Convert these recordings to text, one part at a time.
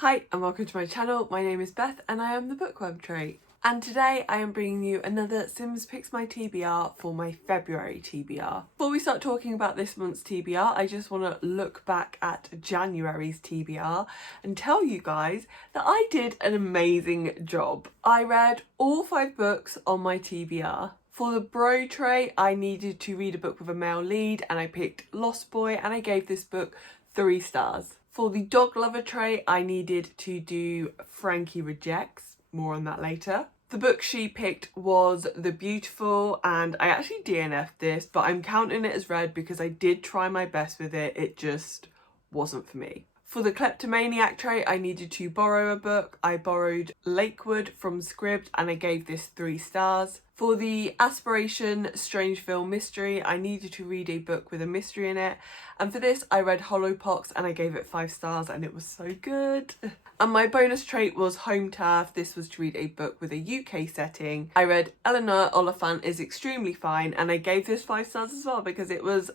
Hi and welcome to my channel. My name is Beth and I am the Bookworm Trait. And today I am bringing you another Sims Picks My TBR for my February TBR. Before we start talking about this month's TBR, I just want to look back at January's TBR and tell you guys that I did an amazing job. I read all 5 books on my TBR. For the bro trait, I needed to read a book with a male lead and I picked Lost Boy and I gave this book 3 stars. For the dog lover trait, I needed to do Frankie Rejects. More on that later. The book she picked was The Beautiful and I actually DNF'd this, but I'm counting it as read because I did try my best with it. It just wasn't for me. For the kleptomaniac trait, I needed to borrow a book. I borrowed Lakewood from Scribd and I gave this 3 stars. For the aspiration Strangeville mystery, I needed to read a book with a mystery in it. And for this, I read Hollowpox and I gave it 5 stars and it was so good. And my bonus trait was Home Turf. This was to read a book with a UK setting. I read Eleanor Oliphant is Extremely Fine and I gave this 5 stars as well because it was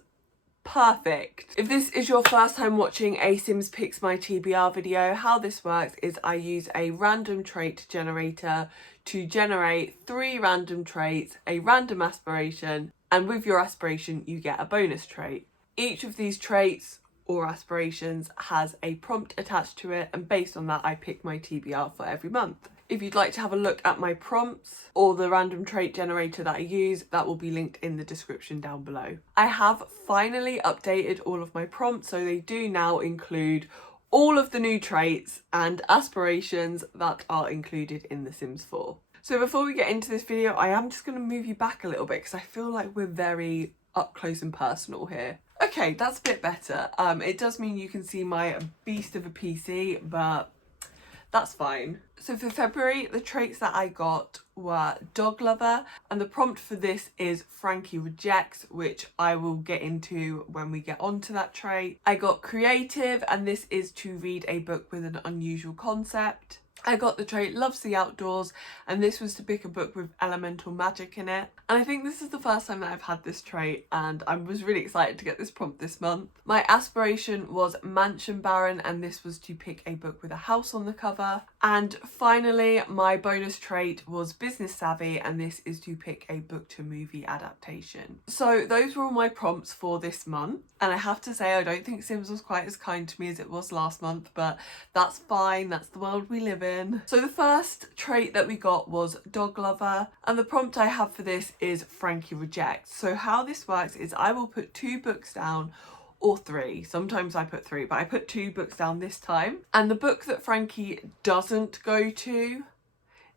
perfect. If this is your first time watching a Sims Picks My TBR video, how this works is I use a random trait generator to generate 3 random traits, a random aspiration, and with your aspiration you get a bonus trait. Each of these traits or aspirations has a prompt attached to it, and based on that I pick my TBR for every month. If you'd like to have a look at my prompts or the random trait generator that I use, that will be linked in the description down below. I have finally updated all of my prompts, so they do now include all of the new traits and aspirations that are included in The Sims 4. So before we get into this video, I am just going to move you back a little bit because I feel like we're very up close and personal here. Okay, that's a bit better. It does mean you can see my beast of a PC, but that's fine. So for February, the traits that I got were Dog Lover, and the prompt for this is Frankie Rejects, which I will get into when we get onto that trait. I got Creative, and this is to read a book with an unusual concept. I got the trait Loves the Outdoors, and this was to pick a book with elemental magic in it. And I think this is the first time that I've had this trait and I was really excited to get this prompt this month. My aspiration was Mansion Baron and this was to pick a book with a house on the cover. And finally, my bonus trait was Business Savvy and this is to pick a book to movie adaptation. So those were all my prompts for this month. And I have to say, I don't think Sims was quite as kind to me as it was last month, but that's fine. That's the world we live in. So the first trait that we got was Dog Lover, and the prompt I have for this is Frankie Rejects. So how this works is I will put 2 books down, or 3. Sometimes I put 3, but I put 2 books down this time. And the book that Frankie doesn't go to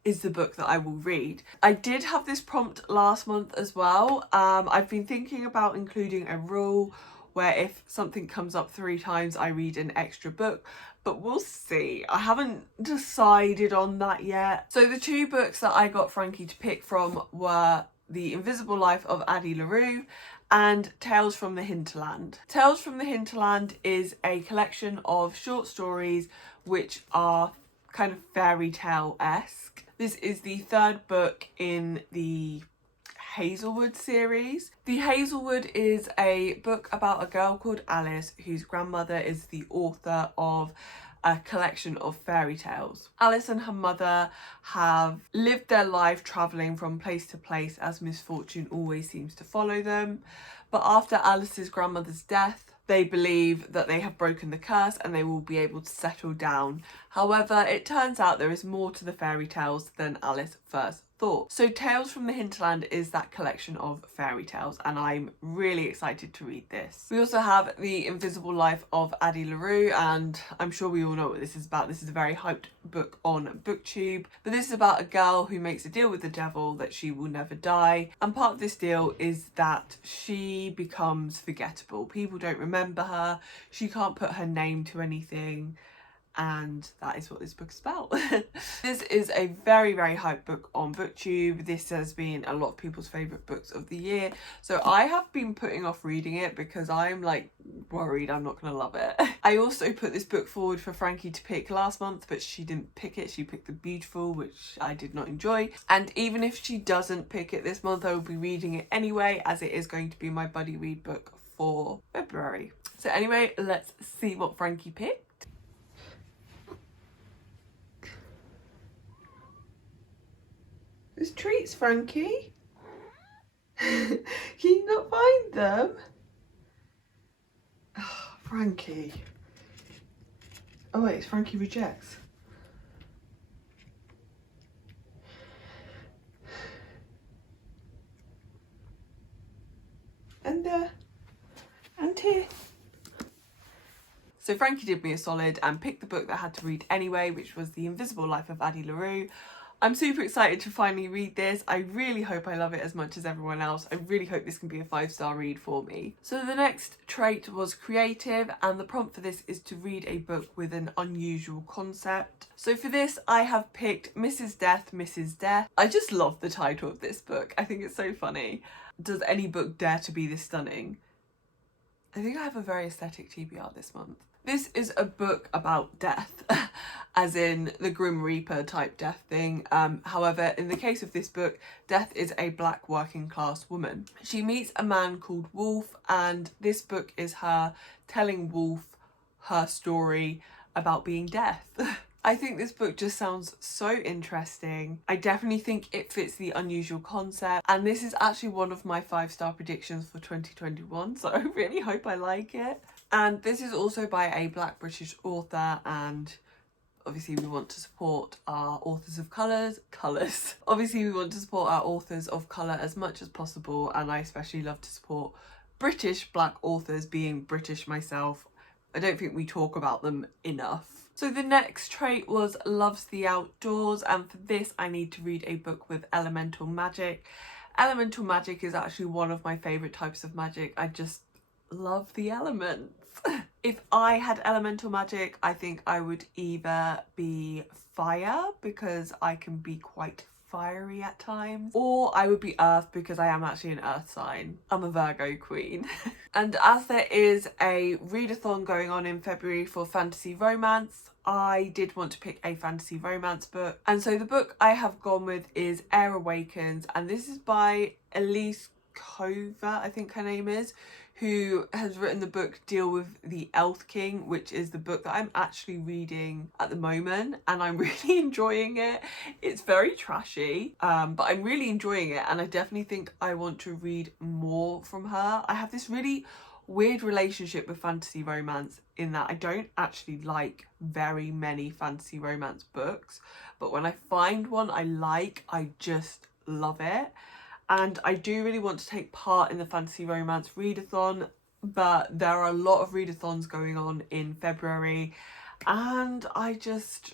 is the book that I will read. I did have this prompt last month as well. I've been thinking about including a rule where if something comes up 3 times I read an extra book, but we'll see. I haven't decided on that yet. So the 2 books that I got Frankie to pick from were The Invisible Life of Addie LaRue and Tales from the Hinterland. Tales from the Hinterland is a collection of short stories which are kind of fairy tale-esque. This is the 3rd book in the Hazelwood series. The Hazelwood is a book about a girl called Alice whose grandmother is the author of a collection of fairy tales. Alice and her mother have lived their life travelling from place to place as misfortune always seems to follow them. But after Alice's grandmother's death, they believe that they have broken the curse and they will be able to settle down. However, it turns out there is more to the fairy tales than Alice first thought. So Tales from the Hinterland is that collection of fairy tales and I'm really excited to read this. We also have The Invisible Life of Addie LaRue and I'm sure we all know what this is about. This is a very hyped book on BookTube, but this is about a girl who makes a deal with the devil that she will never die, and part of this deal is that she becomes forgettable. People don't remember her, she can't put her name to anything, and that is what this book is about. This is a very, very hyped book on BookTube. This has been a lot of people's favourite books of the year. So I have been putting off reading it because I'm like worried I'm not going to love it. I also put this book forward for Frankie to pick last month, but she didn't pick it. She picked The Beautiful, which I did not enjoy. And even if she doesn't pick it this month, I will be reading it anyway, as it is going to be my buddy read book for February. So anyway, let's see what Frankie picked. There's treats, Frankie. Can you not find them? Oh, Frankie. Oh wait, it's Frankie Rejects. And here. So Frankie did me a solid and picked the book that I had to read anyway, which was The Invisible Life of Addie LaRue. I'm super excited to finally read this. I really hope I love it as much as everyone else. I really hope this can be a 5-star read for me. So the next trait was creative, and the prompt for this is to read a book with an unusual concept. So for this, I have picked Mrs. Death, Mrs. Death. I just love the title of this book. I think it's so funny. Does any book dare to be this stunning? I think I have a very aesthetic TBR this month. This is a book about death, as in the Grim Reaper type death thing. However, in the case of this book, Death is a black working class woman. She meets a man called Wolf, and this book is her telling Wolf her story about being death. I think this book just sounds so interesting. I definitely think it fits the unusual concept, and this is actually one of my 5-star predictions for 2021, so I really hope I like it. And this is also by a black British author, and obviously we want to support our authors of colours. Obviously we want to support our authors of colour as much as possible, and I especially love to support British black authors, being British myself. I don't think we talk about them enough. So the next trait was loves the outdoors, and for this I need to read a book with elemental magic. Elemental magic is actually one of my favourite types of magic. I just love the elements. If I had elemental magic, I think I would either be fire, because I can be quite fiery at times, or I would be earth, because I am actually an earth sign. I'm a Virgo queen. And as there is a readathon going on in February for fantasy romance, I did want to pick a fantasy romance book, and so the book I have gone with is Air Awakens, and this is by Elise Covert, I think her name is, who has written the book Deal with the Elf King, which is the book that I'm actually reading at the moment, and I'm really enjoying it. It's very trashy, but I'm really enjoying it, and I definitely think I want to read more from her. I have this really weird relationship with fantasy romance in that I don't actually like very many fantasy romance books, but when I find one I like, I just love it. And I do really want to take part in the fantasy romance readathon, but there are a lot of readathons going on in February, and I just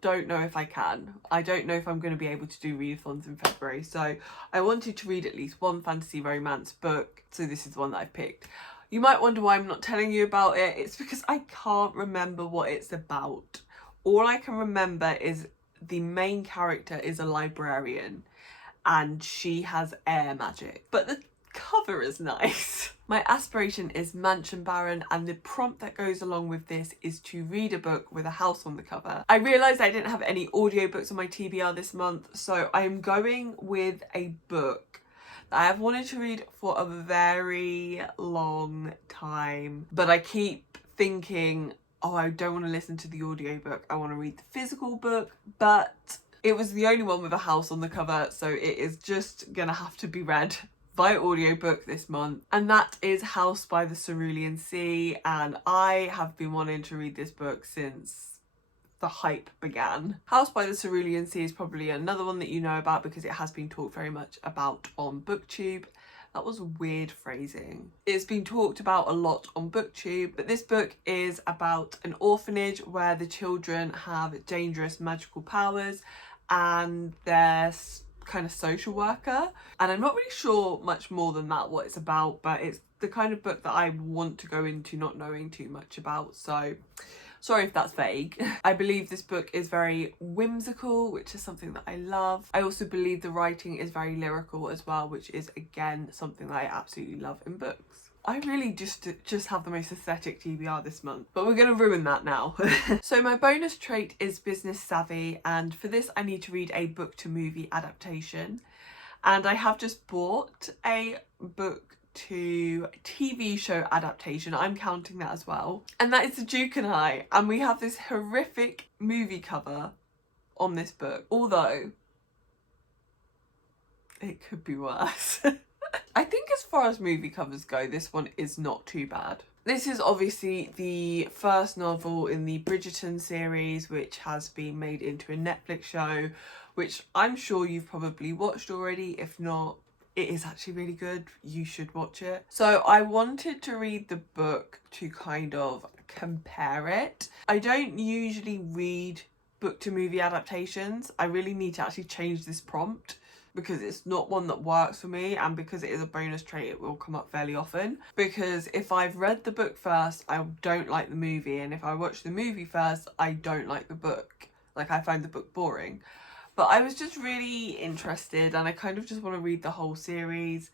don't know if I can. I don't know if I'm going to be able to do readathons in February, so I wanted to read at least one fantasy romance book, so this is the one that I've picked. You might wonder why I'm not telling you about it. It's because I can't remember what it's about. All I can remember is the main character is a librarian, and she has air magic, but the cover is nice. My aspiration is Mansion Baron, and the prompt that goes along with this is to read a book with a house on the cover. I realised I didn't have any audiobooks on my TBR this month, so I'm going with a book that I have wanted to read for a very long time, but I keep thinking, oh, I don't want to listen to the audiobook, I want to read the physical book, but it was the only one with a house on the cover, so it is just gonna have to be read by audiobook this month, and that is House by the Cerulean Sea, and I have been wanting to read this book since the hype began. House by the Cerulean Sea is probably another one that you know about because it has been talked very much about on BookTube. That was weird phrasing. It's been talked about a lot on BookTube, but this book is about an orphanage where the children have dangerous magical powers, and their kind of social worker, and I'm not really sure much more than that what it's about, but it's the kind of book that I want to go into not knowing too much about, so sorry if that's vague. I believe this book is very whimsical, which is something that I love. I also believe the writing is very lyrical as well, which is again something that I absolutely love in books. I really just have the most aesthetic TBR this month, but we're going to ruin that now. So my bonus trait is business savvy, and for this I need to read a book to movie adaptation, and I have just bought a book to TV show adaptation. I'm counting that as well, and that is The Duke and I, and we have this horrific movie cover on this book, although it could be worse. I think as far as movie covers go, this one is not too bad. This is obviously the first novel in the Bridgerton series, which has been made into a Netflix show, which I'm sure you've probably watched already. If not, it is actually really good. You should watch it. So I wanted to read the book to kind of compare it. I don't usually read book to movie adaptations. I really need to actually change this prompt because it's not one that works for me, and because it is a bonus trait, it will come up fairly often. Because if I've read the book first, I don't like the movie, and if I watch the movie first, I don't like the book. Like, I find the book boring. But I was just really interested, and I kind of just want to read the whole series.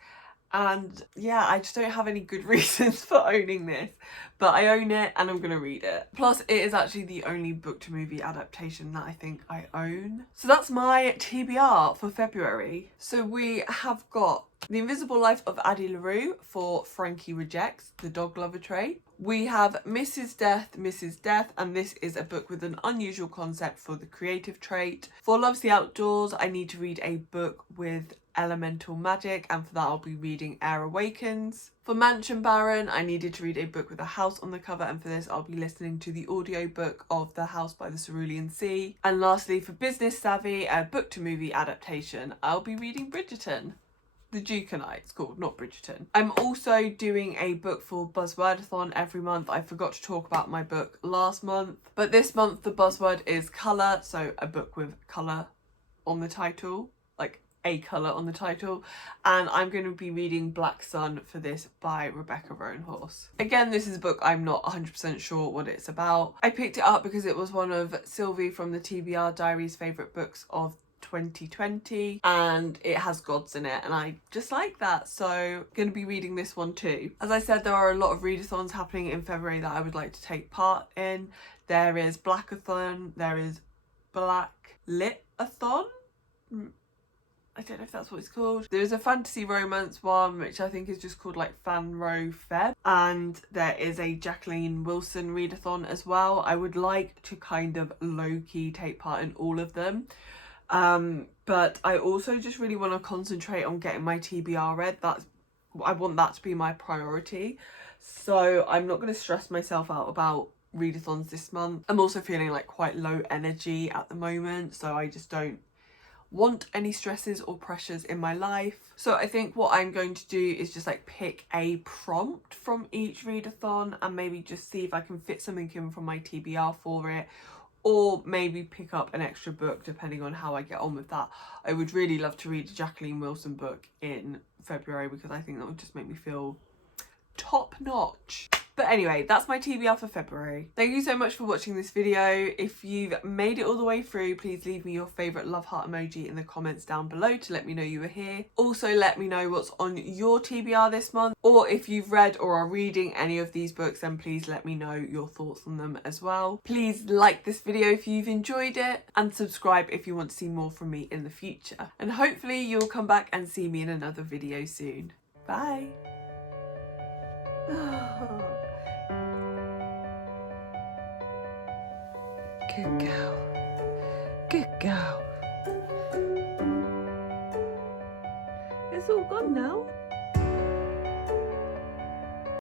And yeah, I just don't have any good reasons for owning this, but I own it and I'm gonna read it. Plus, it is actually the only book to movie adaptation that I think I own. So that's my TBR for February. So we have got The Invisible Life of Addie LaRue for Frankie Rejects, the dog lover trait. We have Mrs. Death, and this is a book with an unusual concept for the creative trait. For Loves the Outdoors, I need to read a book with elemental magic, and for that I'll be reading Air Awakens. For Mansion Baron, I needed to read a book with a house on the cover, and for this I'll be listening to the audiobook of The House by the Cerulean Sea. And lastly, for Business Savvy, a book to movie adaptation, I'll be reading Bridgerton. The Duke and I, it's called, not Bridgerton. I'm also doing a book for Buzzwordathon every month. I forgot to talk about my book last month, but this month the buzzword is colour, so a book with colour on the title, like a colour on the title, and I'm going to be reading Black Sun for this by Rebecca Roanhorse. Again, this is a book I'm not 100% sure what it's about. I picked it up because it was one of Sylvie from the TBR Diaries favourite books of 2020, and it has gods in it, and I just like that, so I'm going to be reading this one too. As I said, there are a lot of readathons happening in February that I would like to take part in. There is Blackathon, there is Black Lit-a-thon? I don't know if that's what it's called. There's a fantasy romance one, which I think is just called like Fanro Feb. And there is a Jacqueline Wilson readathon as well. I would like to kind of low-key take part in all of them. But I also just really want to concentrate on getting my TBR read. I want that to be my priority. So I'm not going to stress myself out about readathons this month. I'm also feeling like quite low energy at the moment, so I just don't want any stresses or pressures in my life. So I think what I'm going to do is just like pick a prompt from each readathon and maybe just see if I can fit something in from my TBR for it, or maybe pick up an extra book depending on how I get on with that. I would really love to read a Jacqueline Wilson book in February because I think that would just make me feel top notch. But anyway, that's my TBR for February. Thank you so much for watching this video. If you've made it all the way through, please leave me your favourite love heart emoji in the comments down below to let me know you were here. Also, let me know what's on your TBR this month, or if you've read or are reading any of these books, then please let me know your thoughts on them as well. Please like this video if you've enjoyed it, and subscribe if you want to see more from me in the future. And hopefully you'll come back and see me in another video soon. Bye! Good girl. Good girl.